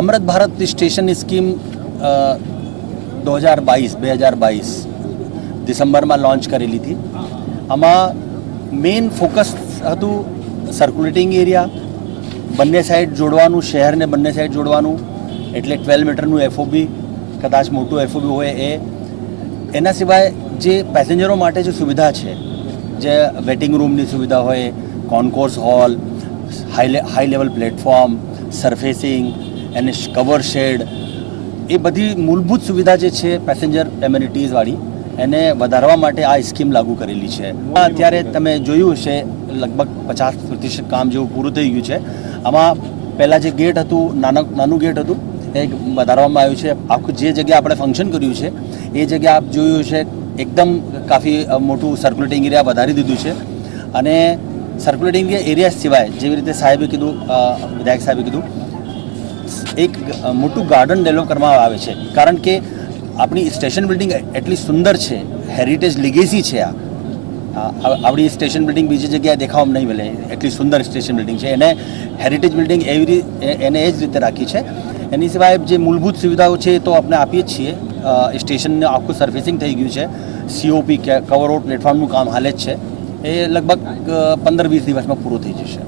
અમૃત Bharat station scheme દો હજાર બાવીસ બે હજાર બાવીસ ડિસેમ્બરમાં લોન્ચ કરેલી હતી આમાં મેઇન ફોકસ હતું સર્ક્યુલેટિંગ એરિયા, બંને સાઈડ જોડવાનું, શહેરને બંને સાઈડ જોડવાનું, એટલે ટ્વેલ્વ મીટરનું એફઓબી કદાચ મોટું એફઓબી હોય એ. એના સિવાય જે પેસેન્જરો માટે જે સુવિધા છે, જે વેટિંગ રૂમની સુવિધા હોય, concourse hall, high high level platform, surfacing એને કવર શેડ, એ બધી મૂળભૂત સુવિધા જે છે પેસેન્જર એમ્યુનિટીઝવાળી એને વધારવા માટે આ સ્કીમ લાગુ કરેલી છે. અત્યારે તમે જોયું હશે, લગભગ પચાસ પ્રતિશત કામ જેવું પૂરું થઈ ગયું છે. આમાં પહેલાં જે ગેટ હતું, નાના, નાનું ગેટ હતું, એ વધારવામાં આવ્યું છે. આખું જે જગ્યાએ આપણે ફંક્શન કર્યું છે, એ જગ્યા આપ જોયું છે એકદમ કાફી મોટું સર્ક્યુલેટિંગ એરિયા વધારી દીધું છે. અને સર્ક્યુલેટિંગ એરિયા સિવાય, જેવી રીતે સાહેબે કીધું વિધાયક સાહેબે કીધું એક મોટું ગાર્ડન ડેવલપ કરવામાં આવે છે. કારણ કે આપણી સ્ટેશન બિલ્ડિંગ એટલી સુંદર છે. હેરિટેજ લિગેસી છે આ. આપણી સ્ટેશન બિલ્ડિંગ બીજી જગ્યાએ દેખાવામાં નહીં મળે. એટલી સુંદર સ્ટેશન બિલ્ડિંગ છે. એને હેરિટેજ બિલ્ડિંગ એવી એને એ જ રીતે રાખી છે. એની સિવાય જે મૂળભૂત સુવિધાઓ છે તો આપણે આપીએ જ છીએ. સ્ટેશનને આખું સર્વિસિંગ થઈ ગયું છે. સીઓપી કવર આઉટ પ્લેટફોર્મનું કામ હાલે જ છે. એ લગભગ પંદર વીસ દિવસમાં પૂરું થઈ જશે.